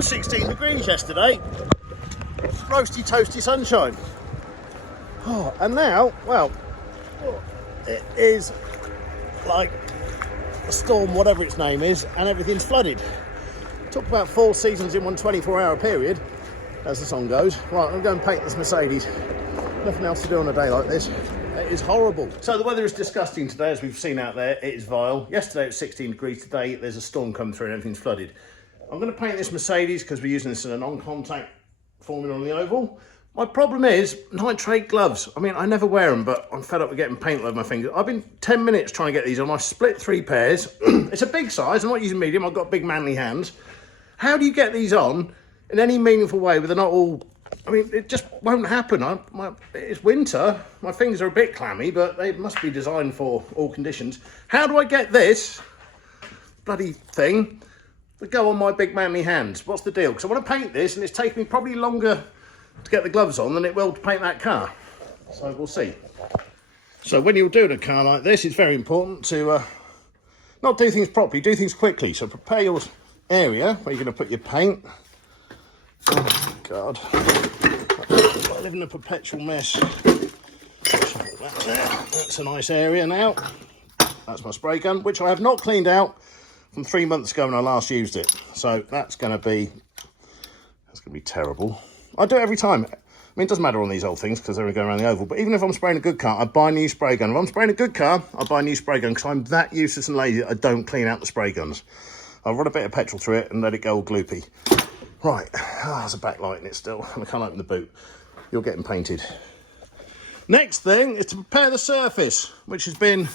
was 16 degrees yesterday. Roasty, toasty sunshine. Oh, and now, well, it is like a storm, whatever its name is, and everything's flooded. Talk about 4 seasons in one 24-hour period, as the song goes. Right, I'm going to paint this Mercedes. Nothing else to do on a day like this. It is horrible. So the weather is disgusting today, as we've seen out there. It is vile. Yesterday it was 16 degrees. Today there's a storm come through and everything's flooded. I'm going to paint this Mercedes because we're using this in a non-contact formula on the oval. My problem is nitrate gloves. I mean, I never wear them, but I'm fed up with getting paint all over my fingers. I've been 10 minutes trying to get these on. I've split 3 pairs. It's a big size. I'm not using medium. I've got big manly hands. How do you get these on in any meaningful way where they're not all... I mean, it just won't happen. It's winter. My fingers are a bit clammy, but they must be designed for all conditions. How do I get this bloody thing to go on my big manly hands? What's the deal? Because I want to paint this, and it's taken me probably longer to get the gloves on than it will to paint that car. So we'll see. So when you're doing a car like this, it's very important to not do things properly, do things quickly. So prepare your area where you're going to put your paint. Oh, God. I live in a perpetual mess. That's a nice area now. That's my spray gun, which I have not cleaned out from 3 months ago when I last used it. So that's going to be terrible. I do it every time. I mean, it doesn't matter on these old things because they're going around the oval. But even if I'm spraying a good car, I buy a new spray gun. If I'm spraying a good car, I buy a new spray gun because I'm that useless and lazy that I don't clean out the spray guns. I'll run a bit of petrol through it and let it go all gloopy. Right, there's a backlight in it still, and I can't open the boot. You're getting painted. Next thing is to prepare the surface, which has been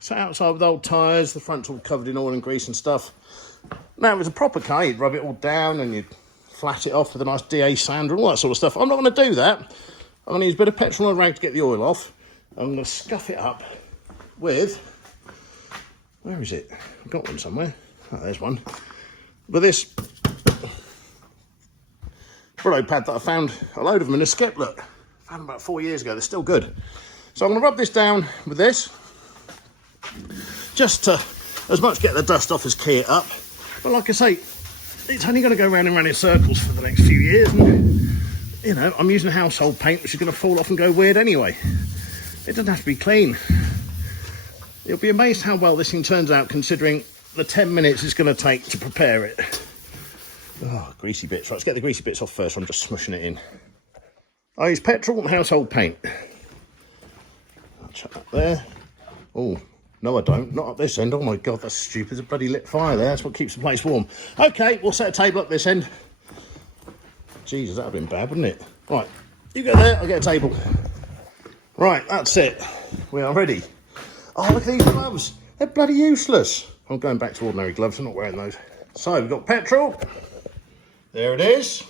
sat outside with old tyres. The front's all covered in oil and grease and stuff. Now, if it was a proper car, you'd rub it all down and you'd flat it off with a nice DA sander and all that sort of stuff. I'm not going to do that. I'm going to use a bit of petrol and a rag to get the oil off. I'm going to scuff it up with... Where is it? I've got one somewhere. Oh, there's one. With this Brillo pad that I found a load of them in a skip. Look, I found them about 4 years ago. They're still good. So I'm going to rub this down with this, just to as much get the dust off as key it up. But like I say, it's only going to go round and round in circles for the next few years. And, you know, I'm using household paint, which is going to fall off and go weird anyway. It doesn't have to be clean. You'll be amazed how well this thing turns out, considering the 10 minutes it's going to take to prepare it. Oh, greasy bits. Right, let's get the greasy bits off first. I'm just smushing it in. I use petrol and household paint. I'll chuck that there. Oh, no I don't. Not up this end. Oh my God, that's stupid. There's a bloody lit fire there. That's what keeps the place warm. Okay, we'll set a table up this end. Jesus, that would have been bad, wouldn't it? Right, you go there, I'll get a table. Right, that's it. We are ready. Oh, look at these gloves. They're bloody useless. I'm going back to ordinary gloves. I'm not wearing those. So we've got petrol. There it is.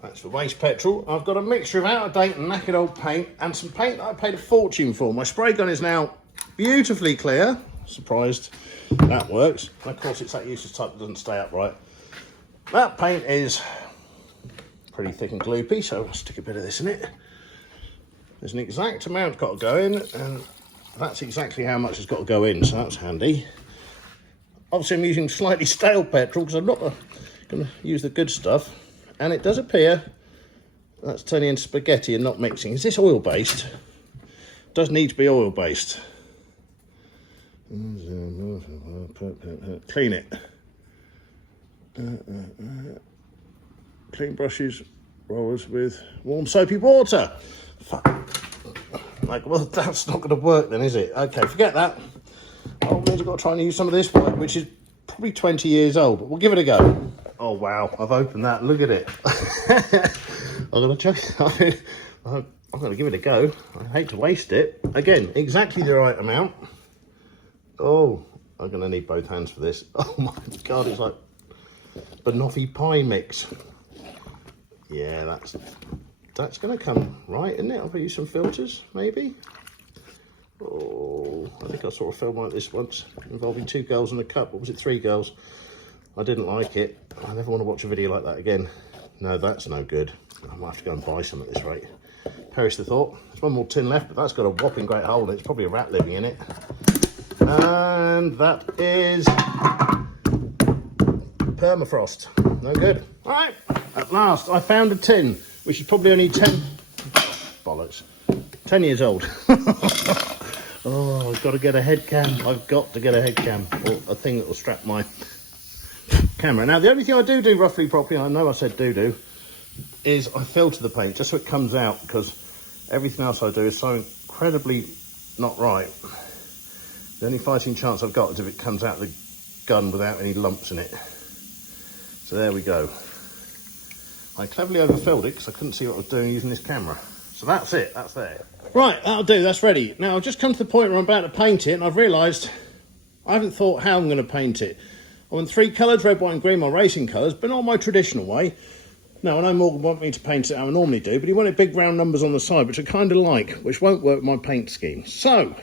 That's for waste petrol. I've got a mixture of out-of-date and knackered old paint and some paint that I paid a fortune for. My spray gun is now beautifully clear. Surprised that works. And of course, it's that useless type that doesn't stay upright. That paint is pretty thick and gloopy, so I'll stick a bit of this in it. There's an exact amount got to go in, and that's exactly how much has got to go in, so that's handy. Obviously, I'm using slightly stale petrol because I'm not going to use the good stuff. And it does appear that's turning into spaghetti and not mixing. Is this oil-based? It does need to be oil-based. Clean it. Clean brushes, rollers with warm soapy water. Fuck. Like, well, that's not going to work then, is it? Okay, forget that. Oh, means I've got to try and use some of this white, which is probably 20 years old, but we'll give it a go. Oh, wow, I've opened that. Look at it. I'm going to chuck it. I'm going to give it a go. I hate to waste it. Again, exactly the right amount. Oh, I'm going to need both hands for this. Oh, my God, it's like banoffee pie mix. Yeah, that's going to come right, isn't it? I'll put you some filters, maybe. Oh, I think I saw a film like this once involving 2 girls and a cup. What was it, 3 girls? I didn't like it. I never want to watch a video like that again. No, that's no good. I might have to go and buy some at this rate. Perish the thought. There's one more tin left, but that's got a whopping great hole in it. It's probably a rat living in it. And that is permafrost. No good. All right, at last I found a tin, which is probably only 10 years old. Oh, I've got to get a head cam. I've got to get a head cam, or a thing that will strap my camera. Now, the only thing I do roughly properly, I know I said do, is I filter the paint just so it comes out, because everything else I do is so incredibly not right. The only fighting chance I've got is if it comes out the gun without any lumps in it. So there we go. I cleverly overfilled it because I couldn't see what I was doing using this camera. So that's it, that's there. Right, that'll do, that's ready. Now I've just come to the point where I'm about to paint it, and I've realised I haven't thought how I'm going to paint it. I want 3 colours, red, white and green, my racing colours, but not my traditional way. Now I know Morgan wanted me to paint it how I normally do, but he wanted big round numbers on the side, which I kind of like, which won't work with my paint scheme. So,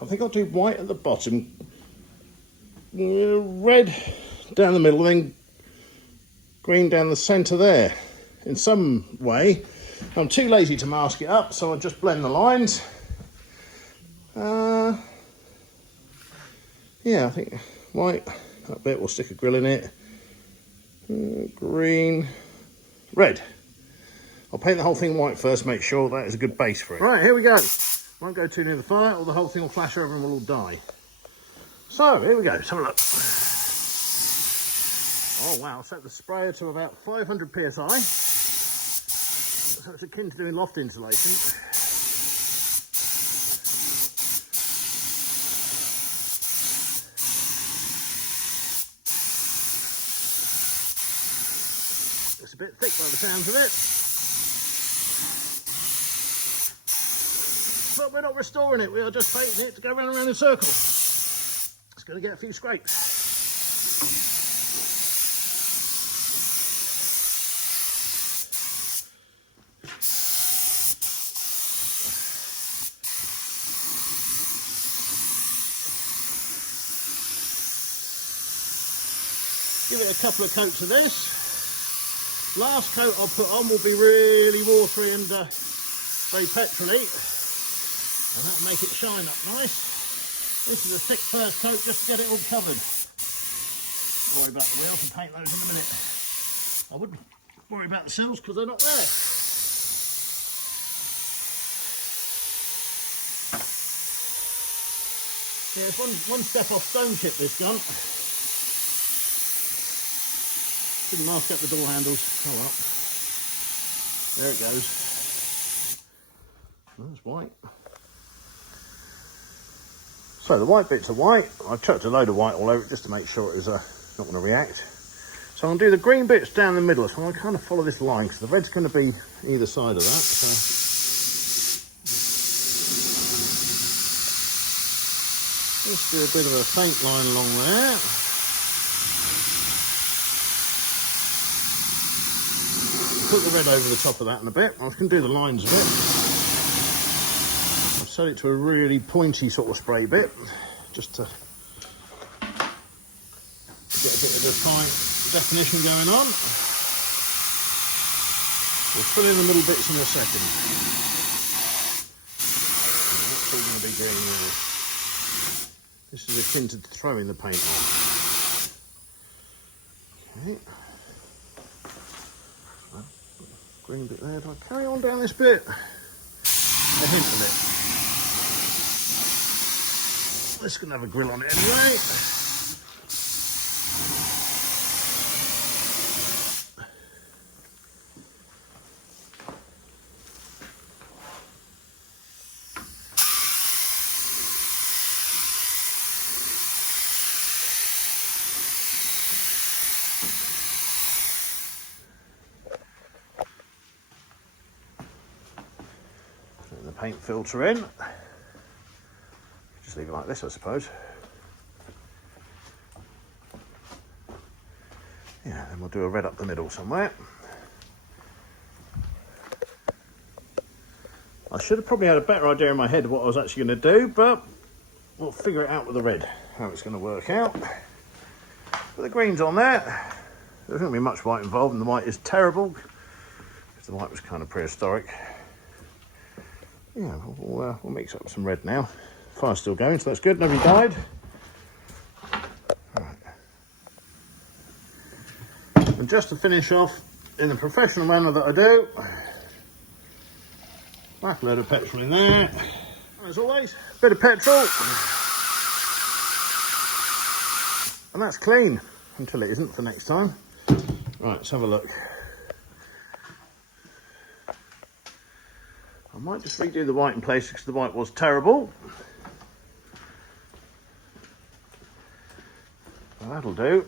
I think I'll do white at the bottom, red down the middle, then green down the centre there. In some way, I'm too lazy to mask it up, so I'll just blend the lines. Yeah, I think white, that bit, will stick a grill in it. Green, red. I'll paint the whole thing white first, make sure that is a good base for it. Right, here we go. Won't go too near the fire or the whole thing will flash over and we'll all die. So, here we go, let's have a look. Oh wow, set the sprayer to about 500 psi. So it's akin to doing loft insulation. It's a bit thick by the sounds of it. But we're not restoring it, we are just painting it to go round and round in circles. It's going to get a few scrapes. Give it a couple of coats of this. Last coat I'll put on will be really watery and very petrol-y, and that'll make it shine up nice. This is a thick first coat just to get it all covered. Worry about the wheels and paint those in a minute. I wouldn't worry about the sills because they're not there. Yeah, it's one step off stone chip, this gun. Didn't mask up the door handles. Oh well. There it goes. That's white. So the white bits are white. I've chucked a load of white all over it just to make sure it is not going to react. So I'm going to do the green bits down the middle. So I'm going to kind of follow this line because the red's going to be either side of that. So just do a bit of a faint line along there. Put the red over the top of that in a bit. I was going to do the lines of it. I've set it to a really pointy sort of spray bit, just to get a bit of the fine definition going on. We'll fill in the middle bits in a second. What's all going to be doing now? This is akin to throwing the paint on. Okay. Green bit there. Do I carry on down this bit? A hint of it. This can have a grill on it anyway. Paint filter in. Just leave it like this, I suppose. Yeah, then we'll do a red up the middle somewhere. I should have probably had a better idea in my head of what I was actually going to do, but we'll figure it out with the red, how it's going to work out. But the green's on there. There's going to be much white involved, and the white is terrible because the white was kind of prehistoric. Yeah, we'll mix up some red now. Fire's still going, so that's good. Nobody died. Right. And just to finish off, in the professional manner that I do, whack a load of petrol in there. As always, a bit of petrol. And that's clean, until it isn't for next time. Right, let's have a look. I might just redo the white in place because the white was terrible. Well, that'll do.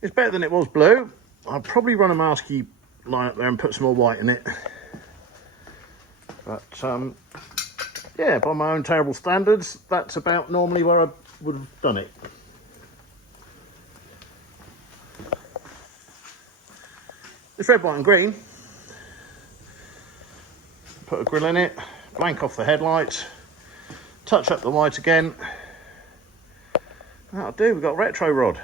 It's better than it was blue. I'll probably run a masky line up there and put some more white in it. But yeah, by my own terrible standards, that's about normally where I would have done it. It's red, white and green. Put a grill in it, blank off the headlights, touch up the white again. That'll do, we've got a retro rod.